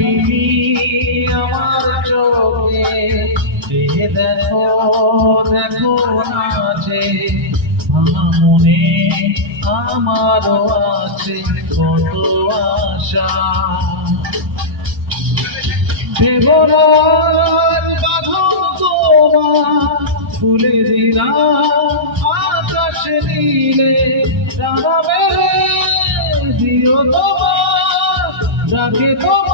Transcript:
ভাবিনি আমার চোখে, দেখো দেখো নাচে মনে আমারও আছে কত আশা। দেবরার বাঁধন তোমার ফুলে দিলা আকাশ নীলে, ডানা মেলে দিও তোমার ডাকে তোমার